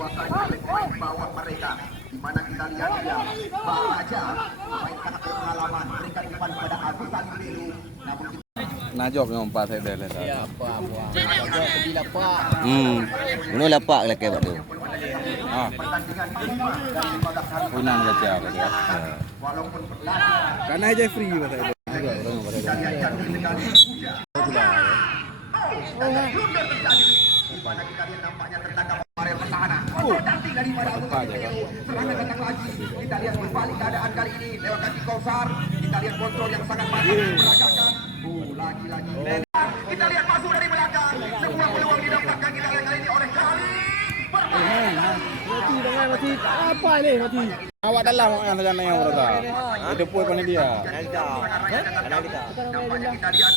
dikuasai oleh pemain bawah mereka, di mana kita lihat dia Baraja, pemain sangat berpengalaman, berikan umpan kepada Agus Salim Belu, namun Najok yang empat saya dah lihat. Ya, apa. Najok pergi lapak. Bunu lapak lah kayak tu. Ah, pertandingan kelima dari 15 hari punan baca baca. walaupun berlaga Karena aja free kata itu. kita lihat jatuh sekali kuda. Blunder terjadi, di mana kita lihat nampaknya tertangkap area pertahanan. Kontrol cantik daripada Agus Salim Belu, serangan datang lagi. Kita lihat berbalik keadaan kali ini lewat kaki Kausar. Kita lihat kontrol yang sangat bagus diperagakan. Lagi-lagi. Kita lihat masuk dari belakang. Sebuah peluang didapatkan kita lihat kali ini oleh Khalid. Mati. Apa ni mati? Awak dalam yang sana yang berada. Ada pun pada dia. Nampaknya kita lihat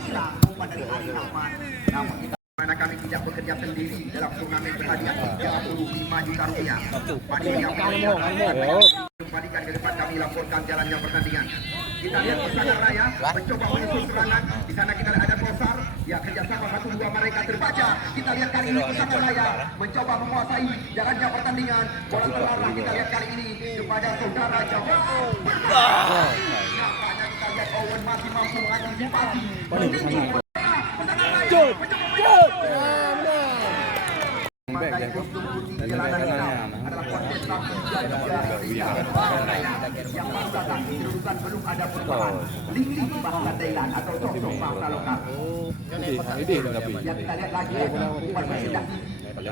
hilang umpan dari Ali Rahman. Namun kita mana kami tidak bekerja sendiri dalam turnamen berhadiah 35 juta rupiah. Panitia kembalikan ke depan, kami laporkan jalannya pertandingan. Kita lihat Pusaka Raya mencoba menyusul serangan. Di sana kita lihat ada Kosar. Ya, kerjasama 1-2 mereka terbaca. Kita lihat kali ini Pusaka Raya mencoba menguasai jalannya pertandingan. Bola terlarang kita lihat kali ini kepada saudara Jawa. Nampaknya kita lihat Owen masih mampu mengantisipasi. Memakai kostum putih jalanan hitam adalah kontestan yang merasakan jurusan belum ada perubahan. Lini bahasa Thailand atau sosok bahasa lokal. Ya, kita lihat lagi bukan bersidak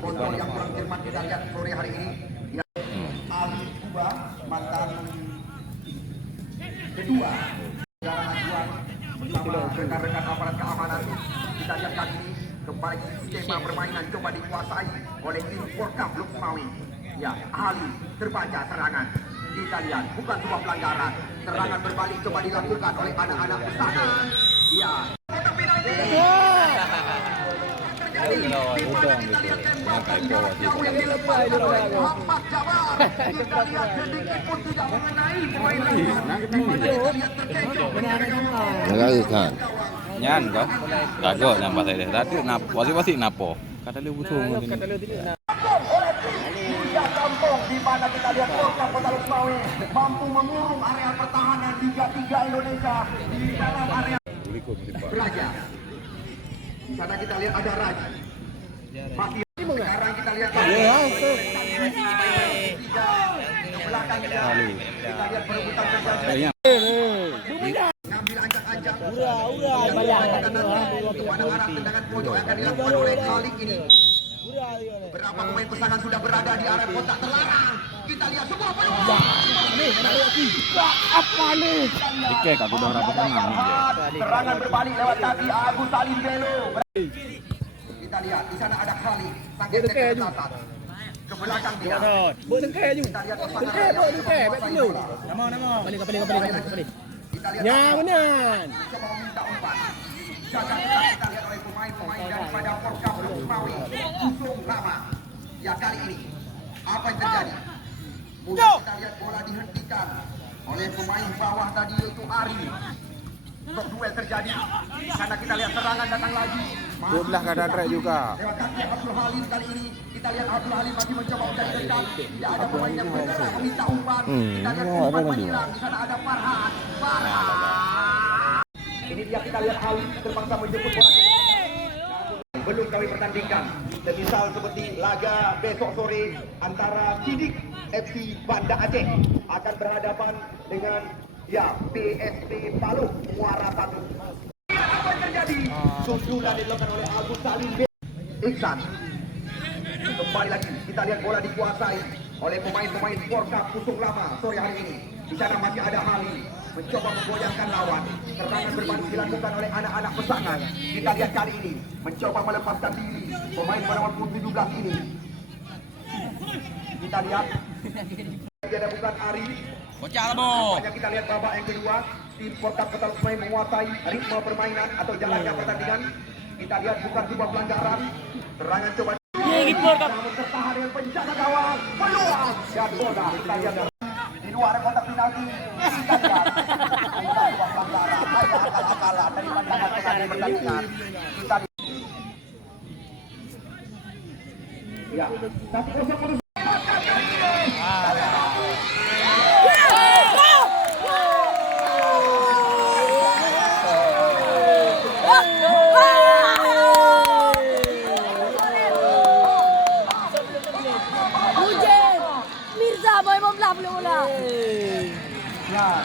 kontrol yang kurang cermat kita lihat sore hari ini. Ya, Ali Kuba mantan kedua dalam ajuan bersama rekan-rekan aparat keamanan. Kita lihat kali ini kembali skema permainan coba dikuasai oleh tim Porkap Lukmawi. Ya, Ali terbaca serangan. Kita lihat bukan sebuah pelanggaran. Serangan berbalik coba dilakukan oleh anak-anak pesanan. Ya, kotak penalti. Terjadi di mana kita lihat tembakan jarak jauh yang dilepaskan oleh Muhammad Jabar. Kita lihat sedikit pun tidak mengenai pemain lawan. Kita lihat terkecoh. Negara kan. Nyan kau. Kagak yang bahasa dia. Tadi nap, pasti napo. Kata dia butuh mungkin. Kampung di mana kita lihat Kota Lukmawi mampu mengurung area pertahanan Liga 3 Indonesia di dalam area Raja. Di sana kita lihat ada Raja. Masih sekarang kita lihat ke belakang dia. Kita lihat perebutan terjadi. Ngambil ancang-ancang. Kepada arah tendangan pojok yang akan dilakukan oleh Khalid ini. Berapa pemain pesanan sudah berada di area kotak terlarang. Kita lihat semua peluang. Apa ni? Dikek aku dah berapa tangan. Serangan berbalik lewat kaki Agus Salim Belu. Kita lihat di sana ada Khalid. Sangkit ke atas. Ke belakang dia. Buat dengke je. Kita lihat pesanan Dengke, buat dengke. Baik dulu. Nama. Balik. Kita lihat Ya, benar. coba meminta umpan. Gagal kita lihat oleh pemain-pemain daripada Porkap Lukmawi. Usung lama. Ya, kali ini apa yang terjadi? Mula kita lihat bola dihentikan oleh pemain bawah tadi yaitu Ari. Duel terjadi karena kita lihat serangan datang lagi. Belah kada track juga. Lewat kaki Abdul Halim kali ini kita lihat Abdul Halim masih mencoba mencari dekat. Tidak ada pemain yang bergerak meminta umpan. Kita lihat umpan menghilang. Di sana ada Farhan. Ini dia kita lihat Halim terpaksa menjemput bola. Belum kami pertandingkan. Semisal seperti laga besok sore antara Sidik FC Banda Aceh akan berhadapan dengan PSP Palu Muara Batu. Apa yang terjadi? Sundulan dilakukan oleh Agus Salim Iksan. Kembali lagi kita lihat bola dikuasai oleh pemain-pemain Porkap Kusung Lama sore hari ini. Di sana masih ada Hali mencoba menggoyangkan lawan. Serangan berbalik dilakukan oleh anak-anak pesanan. Kita lihat kali ini mencoba melepaskan diri pemain bernomor 17 ini. Kita lihat dia ada bukan Ari. Banyak kita lihat babak yang kedua tim Porkap Kota Lukmawi menguasai ritme permainan atau jalannya pertandingan. Kita lihat bukan sebuah pelanggaran. Serangan coba namun tertahan dengan penjaga gawang. Peluang dan bola kita lihat di luar kotak penalti. Kita lihat bukan sebuah pelanggaran. Hanya akal-akalan dari pandangan pengambil pertandingan. Kita lihat Ya, 1-0. Hujan. Mirza boy bom lah belum bola. Ya.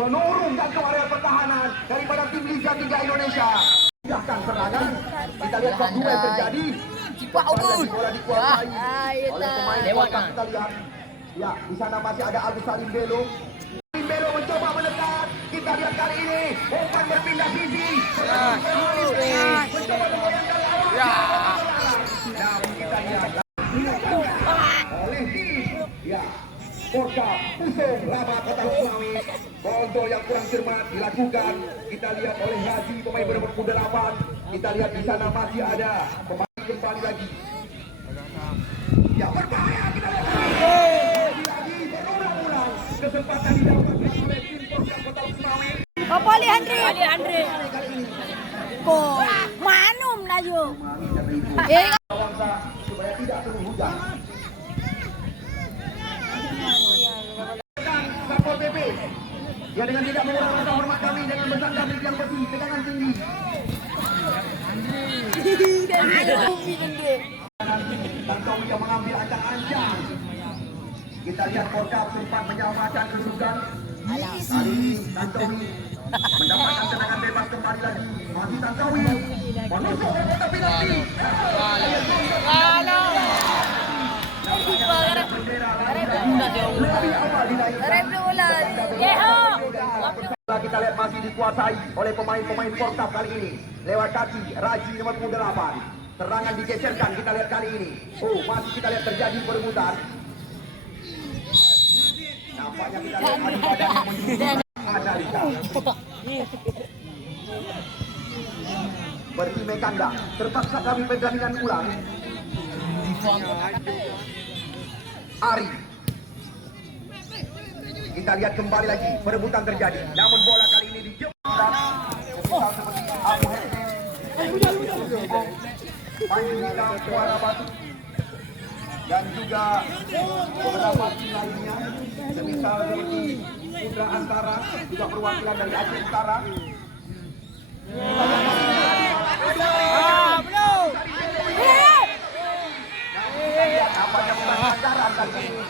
Menurun jangkau area pertahanan daripada tim Liga 3 Indonesia. Pindahkan serangan. Kita lihat kedua yang terjadi. Cipak ubun. Bola dikuasai oleh pemain Portap. Kita lihat. Ya, di sana masih ada Agus Salim Belo. Salim Belo mencoba mendekat. Kita lihat kali ini umpan berpindah sisi. Mencoba membayangkan lawan. Namun kita lihat oleh tim. Ya. Portap pusing lama Kota Sulawi. Kontrol yang kurang cermat dilakukan. Kita lihat oleh Haji pemain bernomor 8. Kita lihat di sana masih ada pemain kembali lagi. Ya berbahaya kita lihat. Lagi berulang-ulang kesempatan didapatkan oleh tim Portap Kota Sulawi. Apa Ali Andre? Kok manum laju. Bangsa supaya tidak turun hujan. Sapor PP. Ya dengan tidak mengurangi rasa hormat kami dengan bersandar di tiang besi tegangan tinggi. Tantowi yang mengambil ancang-ancang. Kita lihat Portap sempat menyamakan kesulitan. Kali ini Tantowi mendapatkan tendangan bebas kembali lagi. Masih Tantowi menusuk ke kotak penalti. Kita lihat masih dikuasai oleh pemain-pemain Portap kali ini. Lewat kaki Raji nomor 8. Serangan digeserkan kita lihat kali ini. Oh, masih kita lihat terjadi perebutan. Nampaknya kita lihat adu badan yang menunjukkan analisa. Bertimai kandang. Terpaksa kami pertandingan ulang. Ari. Kita lihat kembali lagi perebutan terjadi. Namun bola kali ini dijebak. Seperti Abu Hesem. Panji Hitam, Suara Batu. Dan juga beberapa tim lainnya. Semisal seperti Putra Antara. Juga perwakilan dari Aceh Utara. Apakah bukan pelanggaran kali ini?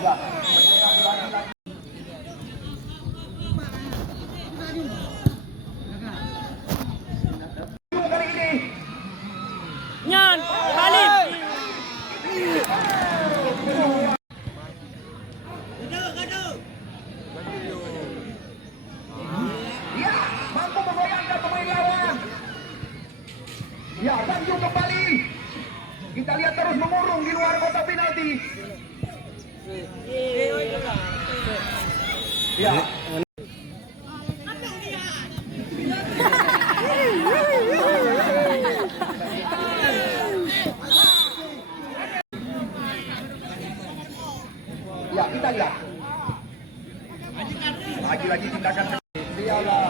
Ya, kali ini. Nyan, Khalid. Ya, mampu membayangkan pemain lawan. Ya, Tanjung kembali. Kita lihat terus mengurung di luar kotak penalti. Ya. Ya, kita lihat. Lagi-lagi tindakan Piala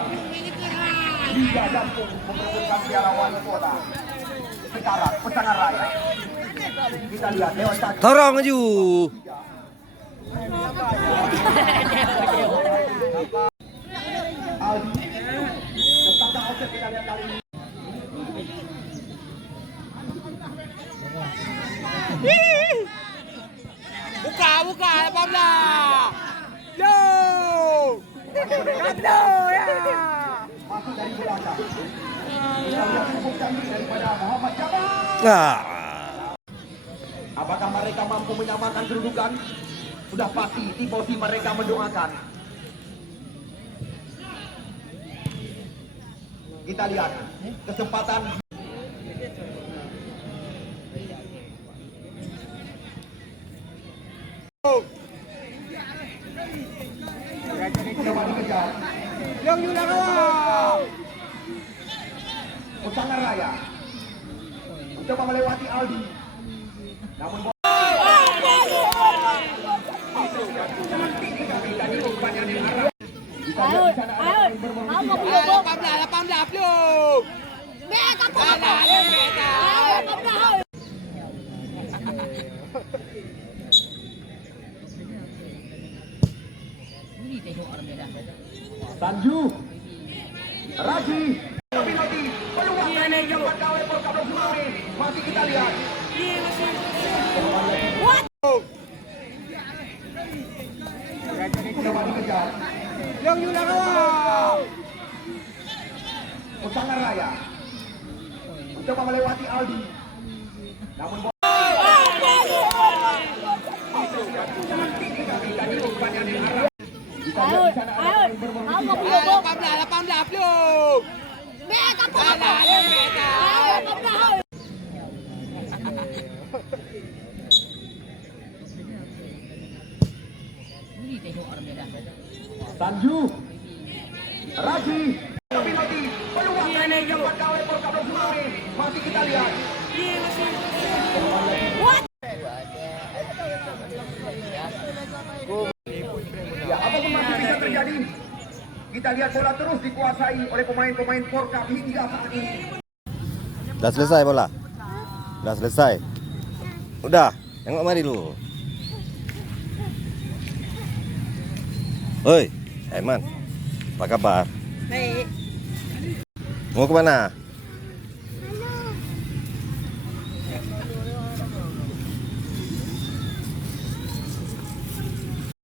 Liga Jampung memperebutkan Piala Wali Kota. Sekarang Pesangan Raya. Kita lihat lewat kaki. Torong maju. Aldi. Tentang offset kita lihat kali ini. Buka, Pamla. Yo. Kado ya. Masuk dari belakang. Kita lihat cukup cantik daripada Muhammad Jamal. Nah. Apakah mereka mampu menyamakan kedudukan? Sudah pasti tifosi mereka mendoakan. Kita lihat kesempatan. Coba dikejar. Yang juga kawan. Pesangan Raya mencoba melewati Aldi. Namun Ayo, ayo. Kamu punya bok. 18 belum. Meta po ako. Meta. Ayo, pabla. Sanju, Raji, Pinoti, peluang dari yang pegawai Polkadot Sumare. Masih kita lihat. Coba dikejar. Yang Yula kawan. Pusaka Raya. Coba melewati Aldi. Namun Ayo, ayo. Kamu punya bok. 18 belum. Meta po ako. Ayo, pabla. Sanju, Raji, Pinoti, peluang dari yang pegawai Polkadot Sumare. Masih kita lihat. Ya, apapun masih bisa terjadi. Kita lihat bola terus dikuasai oleh pemain-pemain Porkap hingga saat ini. Dah selesai bola. Dah selesai. Udah, tengok mari dulu. Oi, Aiman. Apa kabar? Baik. Mau ke mana?